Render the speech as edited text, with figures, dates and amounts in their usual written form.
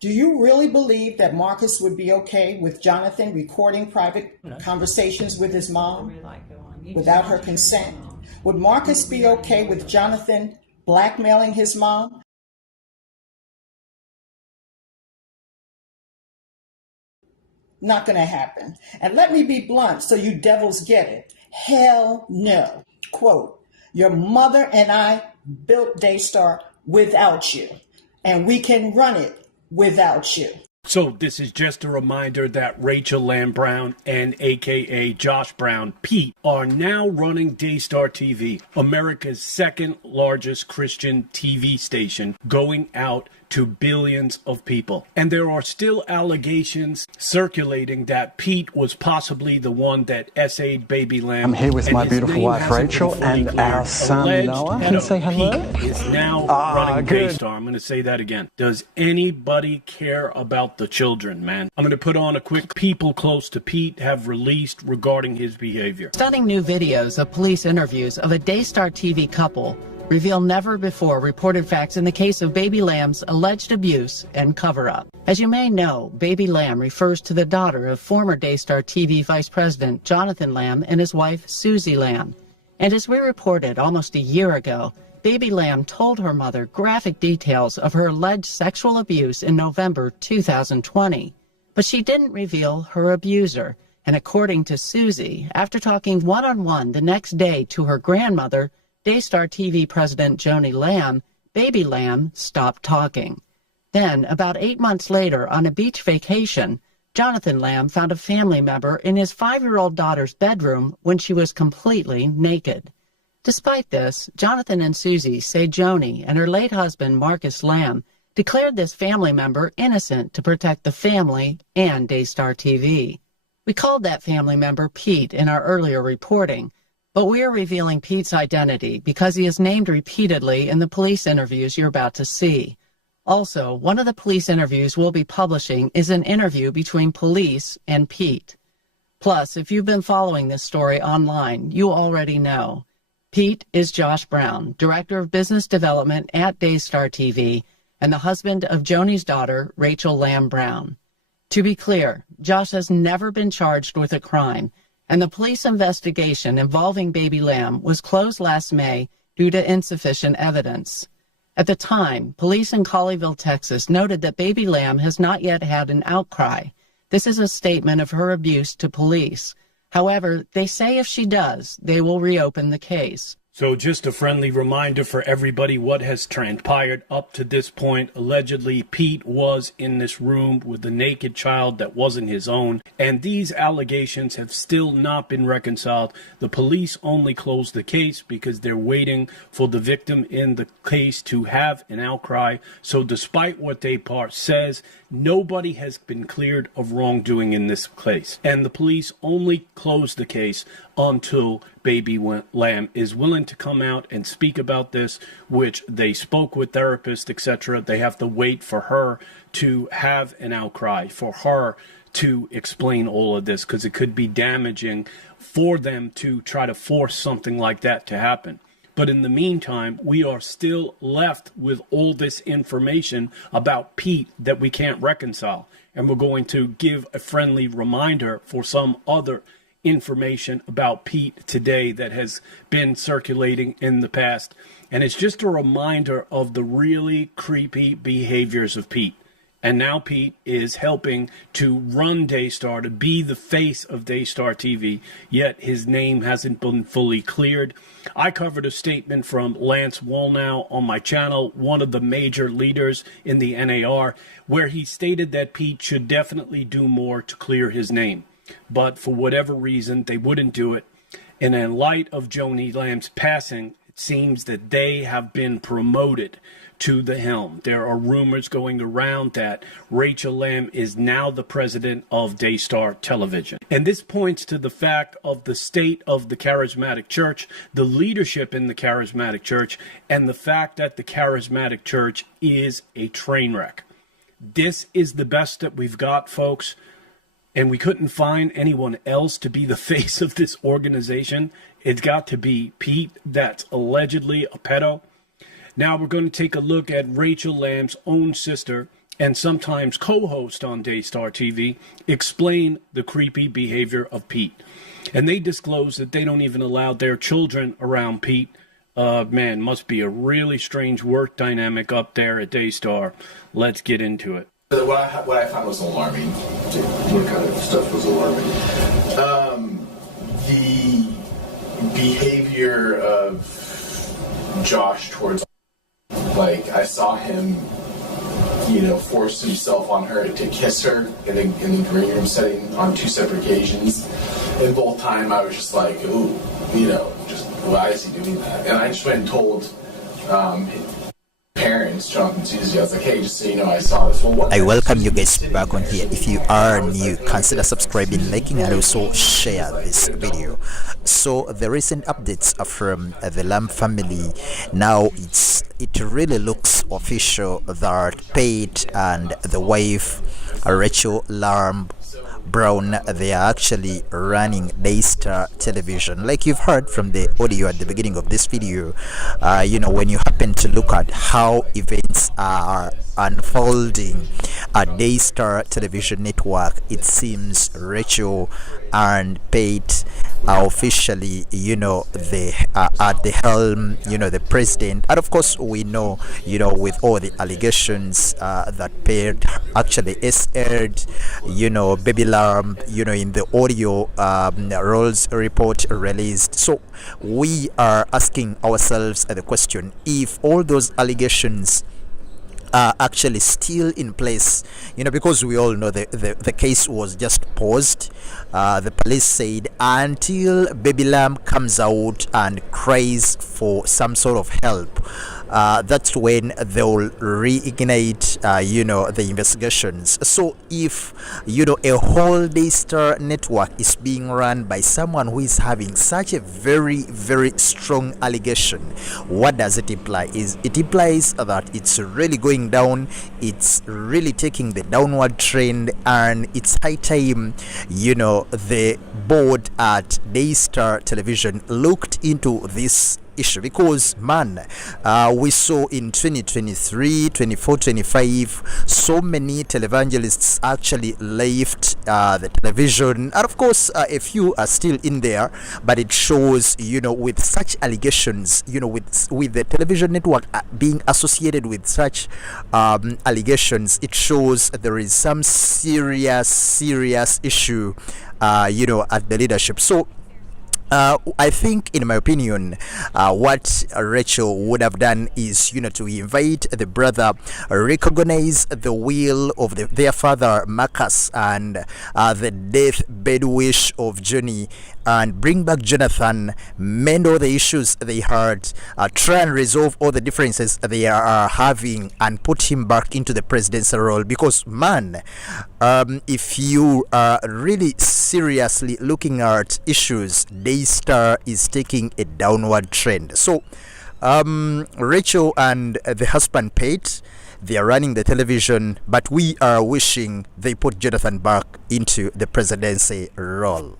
Do you really believe that Marcus would be okay with Jonathan recording private conversations with his mom without her consent? Would Marcus be okay with Jonathan blackmailing his mom? Not going to happen. And let me be blunt so you devils get it. Hell no. Quote, your mother and I built Daystar without you, and we can run it without you. So this is just a reminder that Rachel Lamb Brown and aka Josh Brown, Pete, are now running Daystar TV, America's second largest Christian TV station, going out to billions of people. And there are still allegations circulating that Pete was possibly the one that essayed Baby Lamb. I'm here with my beautiful wife Rachel and our son Noah. Can you say hello? Pete is now running Daystar. I'm going to say that again. Does anybody care about the children, man? I'm going to put on a quick people close to Pete have released regarding his behavior. Stunning new videos of police interviews of a Daystar TV couple reveal never before reported facts in the case of Baby Lamb's alleged abuse and cover-up. As you may know, Baby Lamb refers to the daughter of former Daystar TV Vice President Jonathan Lamb and his wife Susie Lamb. And as we reported almost a year ago, Baby Lamb told her mother graphic details of her alleged sexual abuse in November 2020. But she didn't reveal her abuser. And according to Susie, after talking one-on-one the next day to her grandmother, Daystar TV President Joni Lamb, Baby Lamb stopped talking. Then, about 8 months later, on a beach vacation, Jonathan Lamb found a family member in his 5-year-old daughter's bedroom when she was completely naked. Despite this, Jonathan and Susie say Joni and her late husband, Marcus Lamb, declared this family member innocent to protect the family and Daystar TV. We called that family member Pete in our earlier reporting, but we are revealing Pete's identity because he is named repeatedly in the police interviews you're about to see. Also, one of the police interviews we'll be publishing is an interview between police and Pete. Plus, if you've been following this story online, you already know. Pete is Josh Brown, Director of Business Development at Daystar TV, and the husband of Joni's daughter, Rachel Lamb Brown. To be clear, Josh has never been charged with a crime, and the police investigation involving Baby Lamb was closed last May due to insufficient evidence. At the time, police in Colleyville, Texas, noted that Baby Lamb has not yet had an outcry. This is a statement of her abuse to police. However, they say if she does, they will reopen the case. So just a friendly reminder for everybody what has transpired up to this point. Allegedly, Pete was in this room with a naked child that wasn't his own, and these allegations have still not been reconciled. The police only closed the case because they're waiting for the victim in the case to have an outcry. So despite what Daystar says, nobody has been cleared of wrongdoing in this case. And the police only closed the case until Baby Lamb is willing to come out and speak about this, which they spoke with therapists, etc. They have to wait for her to have an outcry, for her to explain all of this, because it could be damaging for them to try to force something like that to happen. But in the meantime, we are still left with all this information about Pete that we can't reconcile. And we're going to give a friendly reminder for some other information about Pete today that has been circulating in the past. And it's just a reminder of the really creepy behaviors of Pete. And now Pete is helping to run Daystar, to be the face of Daystar TV, yet his name hasn't been fully cleared. I covered a statement from Lance Wallnau on my channel, one of the major leaders in the NAR, where he stated that Pete should definitely do more to clear his name. But for whatever reason, they wouldn't do it. And in light of Joni Lamb's passing, it seems that they have been promoted to the helm. There are rumors going around that Rachel Lamb is now the president of Daystar Television. And this points to the fact of the state of the charismatic church, the leadership in the charismatic church, and the fact that the charismatic church is a train wreck. This is the best that we've got, folks. And we couldn't find anyone else to be the face of this organization. It's got to be Pete, that's allegedly a pedo. Now we're going to take a look at Rachel Lamb's own sister, and sometimes co-host on Daystar TV, explain the creepy behavior of Pete. And they disclose that they don't even allow their children around Pete. Man, must be a really strange work dynamic up there at Daystar. Let's get into it. What I found was alarming. What kind of stuff was alarming? The behavior of Josh towards, like, I saw him, force himself on her to kiss her in the green room setting on 2 separate occasions. And both time I was just like, ooh, just why is he doing that? And I just went and told parents, Jonathan and Susie, I was like, hey, just so you know, I saw this. Well, I welcome you guys back on here. If you are new, consider subscribing, liking, and also share this video. So the recent updates are from the Lamb family. Now it really looks official that Pate and the wife Rachel Lamb Brown, they are actually running Daystar Television. Like you've heard from the audio at the beginning of this video, when you happen to look at how events are unfolding at Daystar Television Network, it seems Rachel and Pate are officially, they are at the helm, the president. And of course, we know, with all the allegations that Pate actually aired, Baby Lamb, in the audio Rolls report released. So we are asking ourselves the question, if all those allegations are actually still in place, because we all know the case was just paused. The police said until Baby Lamb comes out and cries for some sort of help, that's when they'll reignite the investigations. So if a whole Daystar network is being run by someone who is having such a very, very strong allegation, what does it imply? It implies that it's really going down, it's really taking the downward trend, and it's high time the board at Daystar Television looked into this issue, because we saw in 2023, 24, 25 so many televangelists actually left the television, and of course a few are still in there, but it shows with such allegations, with the television network being associated with such allegations, it shows there is some serious issue at the leadership. So I think, in my opinion, what Rachel would have done is, to invite the brother, recognize the will of their father Marcus, and the deathbed wish of Joni, and bring back Jonathan, mend all the issues they had, try and resolve all the differences they are having, and put him back into the presidential role. Because if you are really seriously looking at issues, Daystar is taking a downward trend. So Rachel and the husband Pate, they are running the television, but we are wishing they put Jonathan back into the presidency role.